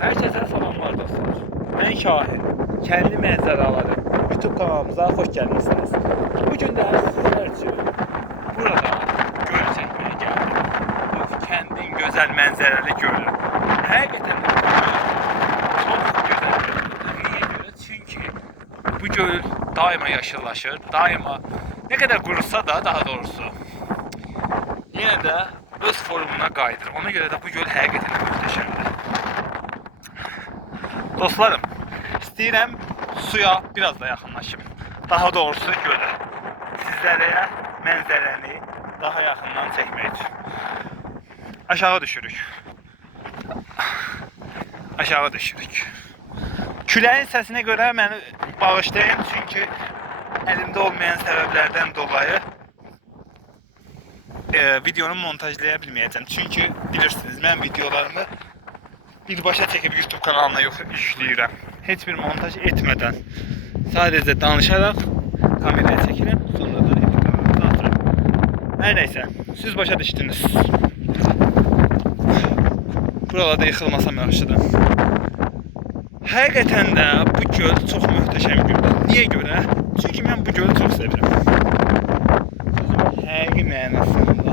Herkese selamlar dostlar. Ben Şahin. Kendi Mənzərələri YouTube kanalımıza hoş gelmişsiniz. Bugün de sizler için burada göl çekmeye geldim. Kendin güzel mənzərəli gölü. Hakikaten çok güzel bir göl. Niye göl? Çünkü bu göl daima yaşıllaşır. Daima ne kadar kurusa da daha doğrusu yine de öz formuna qayıdır. Ona göre de bu göl hakikaten muhteşemdir. Dostlarım, istəyirəm suya biraz da yaxınlaşım. Daha doğrusu gölə. Sizlərə mənzərəni daha yaxından çəkmək üçün. Aşağı düşürük. Aşağı düşürük. Küləyin səsinə görə məni bağışlayın, çünki əlimdə olmayan səbəblərdən dolayı videonu montajlaya bilməyəcəm. Çünki bilirsiniz, mən videolarımı birbaşa çekip YouTube kanalına yükləyirəm. Heç bir montaj etmeden sadece danışarak kameraya çekerim. Sonra da editörümüzü atarım. Her neyse, siz başa düştünüz. Buralarda yıkılmasam yaxşıdır. Həqiqətən də bu göl çox möhtəşəm göldür. Niyə görə? Çünki mən bu gölü çox sevirəm. Həqiqi mənasında.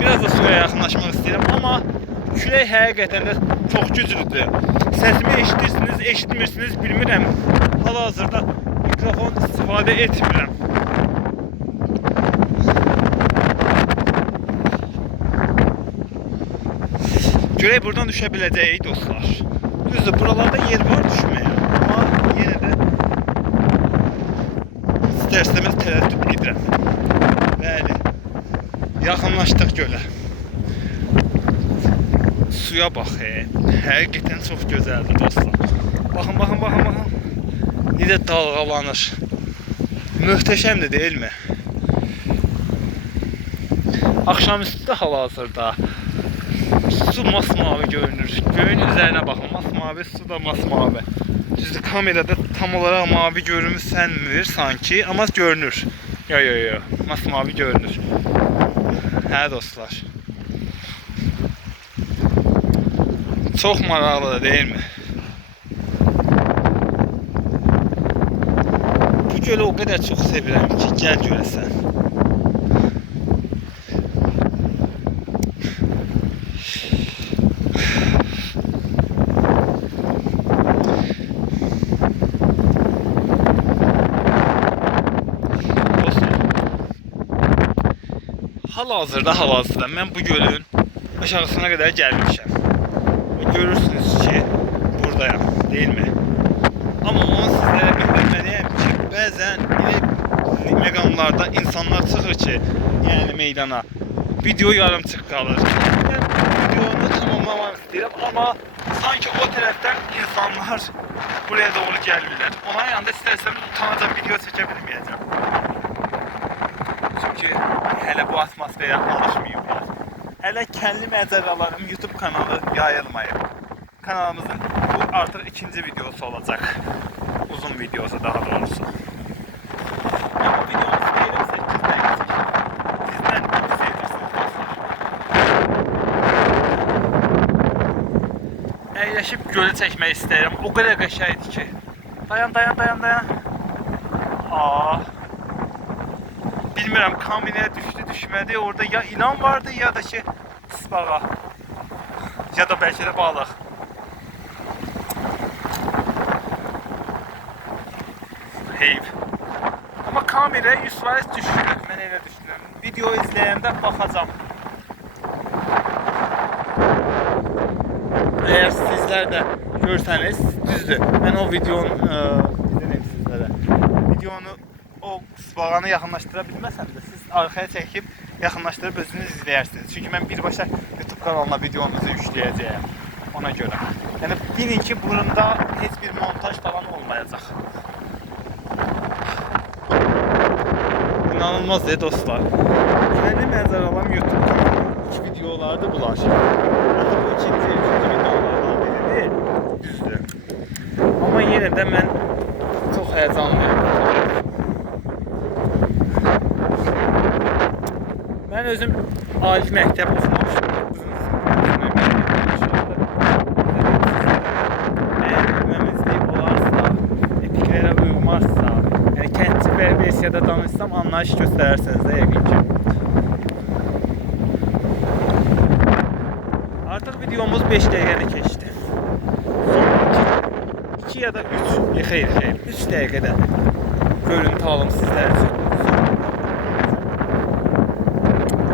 Biraz da suya yaxınlaşmaq istəyirəm, amma külək həqiqətən də çox güclüdür. Səsimi eşitirsiniz, eşitmirsiniz, bilmirəm. Hal-hazırda mikrofon istifadə etmirəm. Görək buradan düşə biləcəyik dostlar. Düzdür, buralarda yer var düşməyə, amma yenə də istər-istəməz tərəddüd edirəm. Bəli, yaxınlaşdıq gölə. Suya bax, həqiqətən çox gözəldir dostlar. Baxın, baxın, baxın, baxın. Necə dalğalanır. Möhtəşəmdir, deyilmi? Axşamüstü də hal-hazırda su masmavi görünür. Göyün üzərinə baxın, masmavi, su da masmavi. Düzdür, kamerada tam olaraq mavi görünmür sanki, amma görünür. Yo, masmavi görünür. Hə dostlar. Çox maraqlıdır, deyilmi? Bu gölü o qədər çox sevirəm ki, gəl görəsən. Hal-hazırda mən bu gölün aşağısına qədər gəlmişəm. Görürsünüz ki, buradayım, değil mi? Ama onu sizlere bildirmeliyim ki, bəzən elə məqamlarda insanlar çıxır ki, yani meydana, video yarımçıq qalır. Ben videonu tamamlamak istəyirəm, ama sanki o tərəfdən insanlar buraya doğru gəlmirlər. Ona yanında istərsəm utanacaq video çəkə bilməyəcəm. Çünki hələ bu atmosferə alışmayıblar. Hələ kendi mənzərələrim YouTube kanalı yayılmayıb. Kanalımızın bu artık ikinci videosu olacak. Uzun videosu daha doğrusu. Ben bu videomu beğenirseniz sizden sevirsiniz. Əyləşib gölü çəkmək istəyirəm. O qədər qəşəngdir ki. Dayan. Bilmirəm, kameraya düşmədi. Orada ya ilan vardı ya da ki sısbağa. Ya da belki de balıq. Heyf. Ama kamera 100% düşürür. Ben öyle düşünüyorum. Video izleyende bakacağım. Eğer sizler de görseniz düzdür. Ben o videonun izleyeyim sizlere. Videonu o sısbağanı yaxınlaşdırabilməsəm də siz arkaya çəkib yaxınlaşdırıb özünüz izləyirsiniz. Çünki mən birbaşa YouTube kanalına videomuzu yükləyəcəyəm. Ona görə. Yəni bilin ki, burunda heç bir montaj falan olmayacaq. İnanılmaz dostlar. Kendi mənzərələrim YouTube kanalının ilk videolardı bunlar. Hatta bu ikinci videolardan biridir. Düzdür. Amma yenə də mən çox həyəcanlıyım. Mən özüm ali məktəb oxumuşum. anlayış göstərirseniz də yəqin ki. Artıq videomuz 5 dəqiqəni keçdi. 2 ya da 3, xeyr, 3 dəqiqədə görüntü alım sizlər üçün.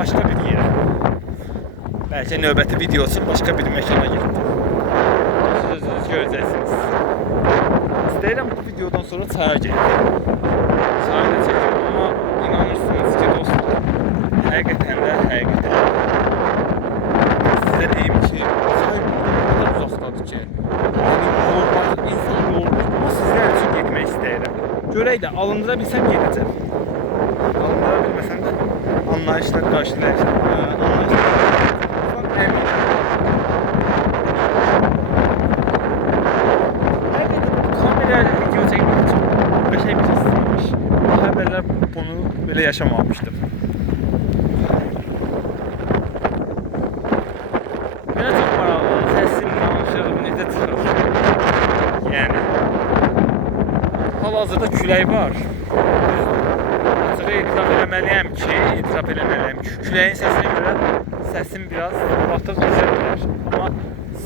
Başqa bir yerə. Bəlkə növbəti video üçün başqa bir məkana getdim. Siz özünüz görəcəksiniz. İstəyirəm bu videodan sonra çaya gedim. Çaya da çəkim, amma inanırsınız ki dostlar, həqiqətən sizə deyim ki, çay burada o kadar uzaqdadır ki, insan yorulur, amma sizlər üçün getmək istəyirəm. Görək də, alındıra bilsəm gedəcəm. Alındıra bilməsəm də anlayışla qarşılayacağım. Kamerayla video çekmek için beşer bir istemiş. Haberler bunu böyle yaşamamıştım. Bana çok paralı. Sesim danışırım, necə çıxır. Yani hal-hazırda külək var. Açığı itiraf eləməliyəm ki, küləyin səsinə görə səsim biraz batıq düşə bilər. Amma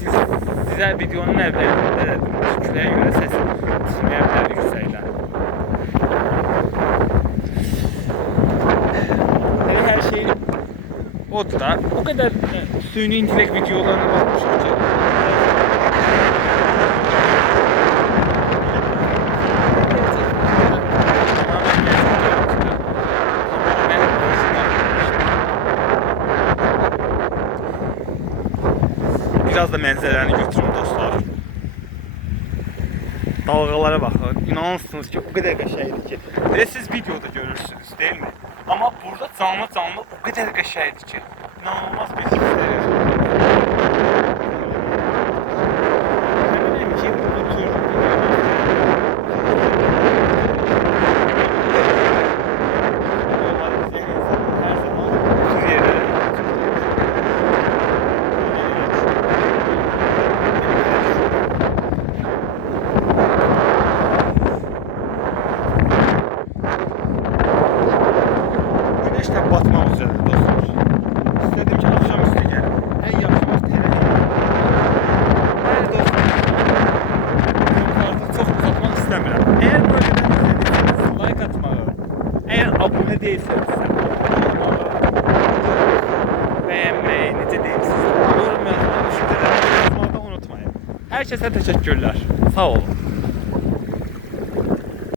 sizə videonun əvvəlində də küləyə görə səsim çıxmaya bilər yüksəkdən. Hər şey odur da, o qədər süni intellekt videolarına baxmışım ki, biraz da mənzərəni götürün dostlar. Dalgalara baxın. İnanırsınız ki, o qədər qəşəngdir ki. Elə siz videoda görürsünüz, değil mi? Amma burada canlı o qədər qəşəngdir ki, inanılmaz bir hisslər yaşayır. Əminəm ki, burada gördüyünüz batmaq üzrədir dostlar. İstədim ki, axşamüstü gəlim. Ən yaxşı vaxt elə deyil. Bəli dostlar, artıq çox uzatmaq istəmirəm. Əgər bölgədən izlədiyseniz, like atmağı, əgər abunə deyilsənizsə, bəyənməyi, necə deyim sizə, yorum yazmağı, düşüncələrinizi yazmağı da unutmayın. Hər kəsə təşəkkürlər. Sağ olun.